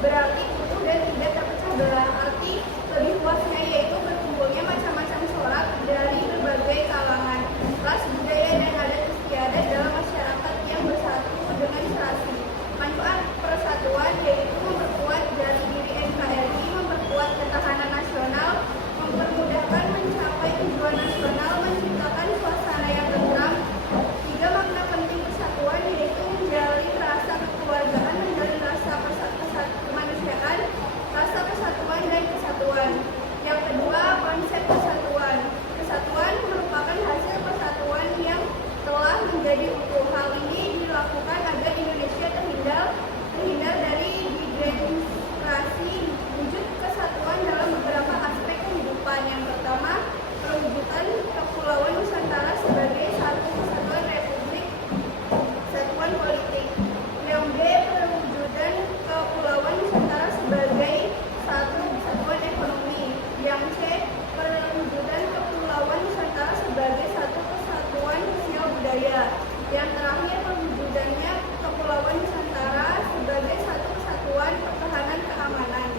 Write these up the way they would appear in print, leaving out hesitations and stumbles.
berarti utuh dan tidak terpecah belah. Arti lebih luasnya yaitu berkumpulnya macam-macam corak dari berbagai kalangan, ras, budaya, dan adat istiadat dalam masyarakat yang bersatu dengan serasi. Manfaat persatuan yaitu memperkuat jati diri NKRI, memperkuat ketahanan nasional, mempermudahkan mencapai tujuan nasional, menciptakan suasana yang tentram. Tiga makna penting persatuan yaitu menjalin rasa kekeluargaan, menjalin rasa kemanusiaan, rasa persatuan dan kesatuan. Yang kedua, konsep kesatuan. Kesatuan merupakan hasil persatuan yang telah menjadi utuh. Hal ini dilakukan agar Indonesia terhindar dari degenerasi. Wujud kesatuan dalam beberapa aspek kehidupan. Yang pertama, perwujudan Kepulauan Nusantara sebagai satu kesatuan republik kesatuan politik. Yang B, perwujudan Kepulauan Nusantara sebagai satu kesatuan ekonomi. Yang C, perwujudan Kepulauan Nusantara sebagai satu kesatuan sosial budaya. Yang terakhir, perwujudannya Kepulauan Nusantara sebagai satu kesatuan pertahanan keamanan.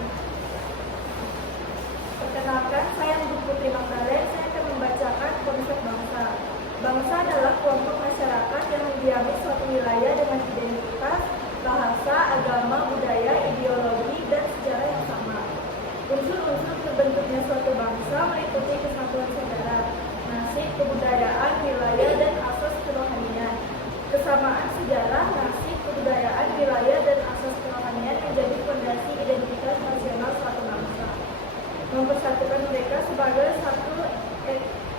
Perkenalkan, saya Ibu Putri Magdalena. Saya akan membacakan konsep bangsa. Bangsa adalah kelompok masyarakat yang mendiami suatu wilayah dengan identitas, bahasa, agama, budaya, ideologi, dan sejarah yang sama. Unsur-unsur terbentuknya suatu bangsa meliputi kesatuan sejarah, nasib, kebudayaan, wilayah, dan asas kerohanian. Kesamaan sejarah, nasib, kebudayaan, wilayah, dan asas kerohanian menjadi fondasi identitas nasional suatu bangsa, mempersatukan mereka sebagai satu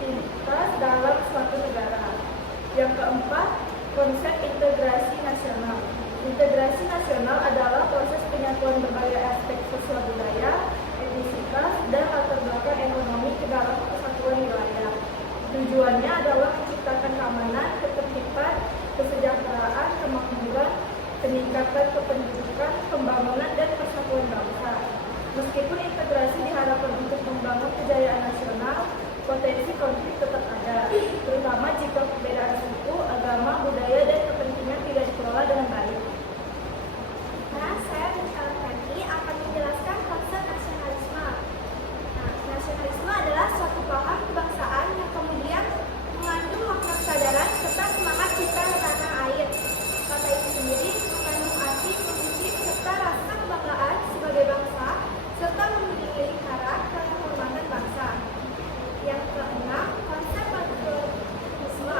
entitas dalam suatu negara. Yang keempat, konsep integrasi nasional. Integrasi nasional adalah proses penyatuan berbagai aspek sosial budaya, etnisitas, dan latar belakang ekonomi ke dalam kesatuan wilayah. Tujuannya adalah menciptakan keamanan, ketertiban, kesejahteraan, kemakmuran, peningkatan kependudukan, pembangunan, dan persatuan bangsa. Meskipun integrasi diharapkan untuk membangun kejayaan nasional, potensi konflik tetap ada, terutama jika perbedaan suku, agama, budaya, dan kepentingan tidak dikelola dengan baik. Nah, saya Fetri akan menjelaskan konsep nasionalisme. Nah, nasionalisme adalah suatu paham kebangsaan yang kemudian mengandung makna kesadaran serta semangat cinta tanah air. Kata itu sendiri mengandung arti prinsip serta rasa kebanggaan sebagai bangsa serta memiliki hara dan kehormatan bangsa. Yang keenam, konsep patriotisme.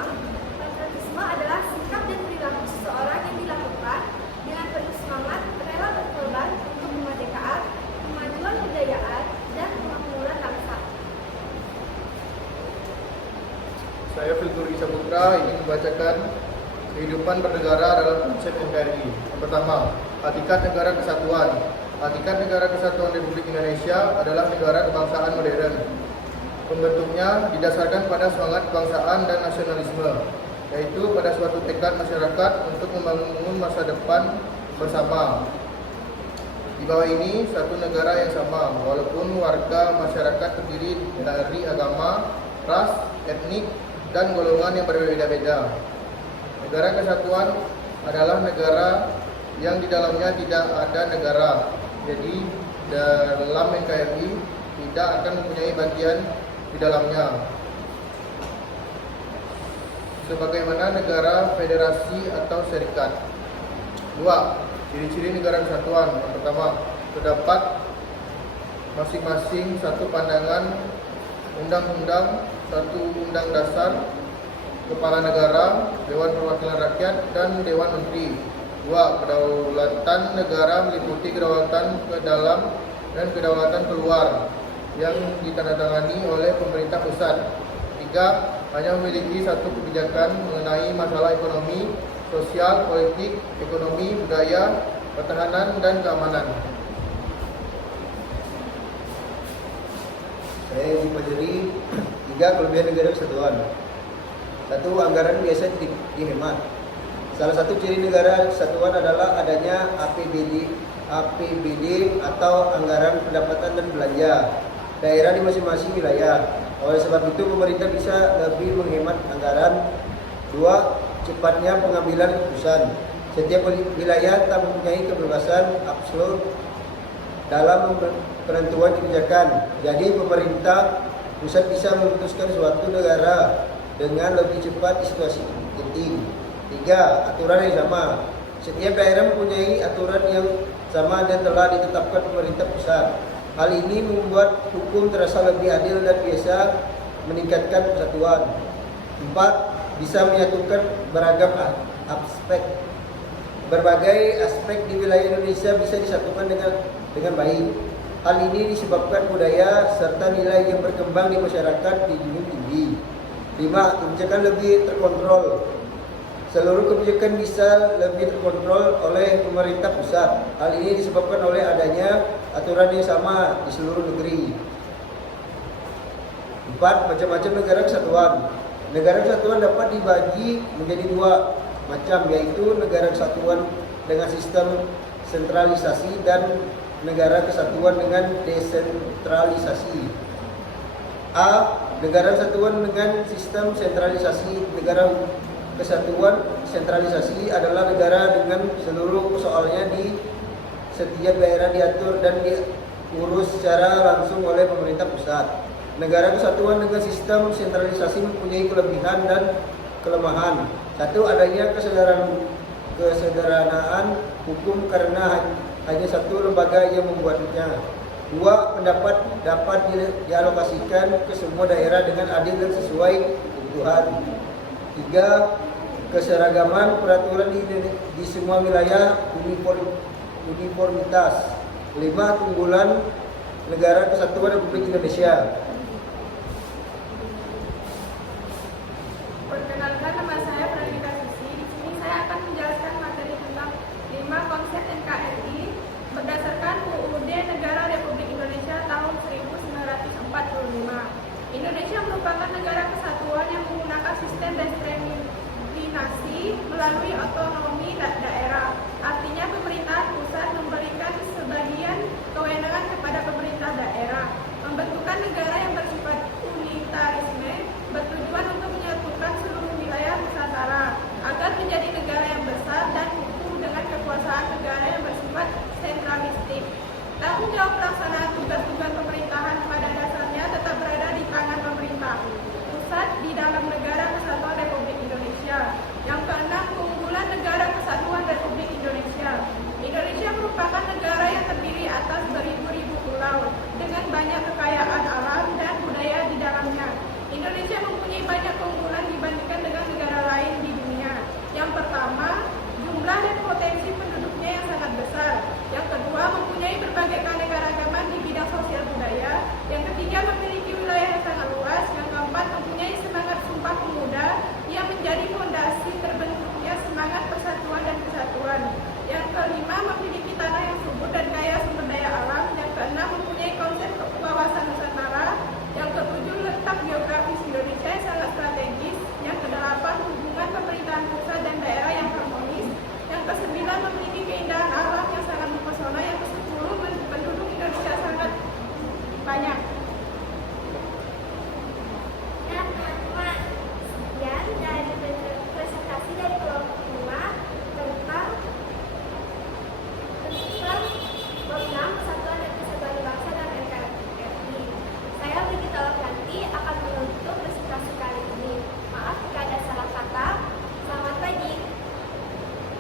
Patriotisme adalah sikap dan perilaku seseorang yang dilakukan dengan penuh semangat, rela berkorban untuk kemerdekaan, kemajuan kebudayaan, dan kemakmuran bangsa. Saya Filturi Saputra ingin membacakan kehidupan bernegara dalam konsep NKRI. Yang pertama, Hakikat Negara Kesatuan. Hakikat Negara Kesatuan Republik Indonesia adalah negara kebangsaan modern. Pembentuknya didasarkan pada semangat kebangsaan dan nasionalisme, yaitu pada suatu tekad masyarakat untuk membangun masa depan bersama. Di bawah ini satu negara yang sama, walaupun warga masyarakat terdiri dari agama, ras, etnik, dan golongan yang berbeda-beda. Negara kesatuan adalah negara yang di dalamnya tidak ada negara. Jadi dalam NKRI tidak akan mempunyai bagian di dalamnya. Sebagaimana negara federasi atau serikat. 2. Ciri-ciri negara kesatuan. Yang pertama, terdapat masing-masing satu pandangan undang-undang, satu undang dasar, kepala negara, Dewan Perwakilan Rakyat, dan Dewan Menteri. 2. Kedaulatan negara meliputi kedaulatan ke dalam dan kedaulatan keluar yang ditandatangani oleh pemerintah pusat. 3. Hanya memiliki satu kebijakan mengenai masalah ekonomi, sosial, politik, ekonomi, budaya, pertahanan, dan keamanan. Saya ingin mempelajari 3 kelebihan negara kesatuan. 1. Anggaran biasa dihemat. Salah satu ciri negara kesatuan adalah adanya APBD atau anggaran pendapatan dan belanja daerah di masing-masing wilayah. Oleh sebab itu pemerintah bisa lebih menghemat anggaran. 2. Cepatnya pengambilan keputusan. Setiap wilayah tak mempunyai kebebasan absolut dalam penentuan kebijakan. Jadi pemerintah pusat bisa memutuskan suatu negara dengan lebih cepat di situasi genting. 3. Aturan yang sama. Setiap daerah mempunyai aturan yang sama dan telah ditetapkan pemerintah pusat. Hal ini membuat hukum terasa lebih adil dan biasa meningkatkan persatuan. 4. Bisa menyatukan beragam aspek. Berbagai aspek di wilayah Indonesia bisa disatukan dengan baik. Hal ini disebabkan budaya serta nilai yang berkembang di masyarakat dijunjung tinggi. 5. Kebijakan lebih terkontrol. Seluruh kebijakan bisa lebih terkontrol oleh pemerintah pusat. Hal ini disebabkan oleh adanya aturan yang sama di seluruh negeri. 4. Macam-macam negara kesatuan. Negara kesatuan dapat dibagi menjadi 2 macam, yaitu negara kesatuan dengan sistem sentralisasi dan negara kesatuan dengan desentralisasi. A. Negara kesatuan dengan sistem sentralisasi. Negara kesatuan sentralisasi adalah negara dengan seluruh persoalannya di setiap daerah diatur dan diurus secara langsung oleh pemerintah pusat. Negara kesatuan dengan sistem sentralisasi mempunyai kelebihan dan kelemahan. 1. Adanya kesederhanaan hukum karena hanya satu lembaga yang membuatnya. 2. Pendapat dapat dialokasikan ke semua daerah dengan adil dan sesuai kebutuhan. 3. Keseragaman peraturan di semua wilayah, uniformitas. 5. Keunggulan negara kesatuan Republik Indonesia. Perkenalkan, nama saya Pranita Susi. Di sini saya akan menjelaskan materi tentang 5 konsep NKRI berdasarkan UUD Negara Republik Indonesia tahun 1945. Indonesia merupakan negara kesatuan yang menggunakan sistem diskriminasi melalui otonomi daerah. Artinya pemerintahan pusat memberikan sebagian kewenangan kepada pemerintah daerah. Membentukkan negara yang bersifat unitarisme bertujuan untuk menyatukan seluruh wilayah Nusantara agar menjadi negara yang besar dan utuh dengan kekuasaan negara yang bersifat sentralistik. Tanggung jawab pelaksanaan tugas-tugas pemerintahan pada dasar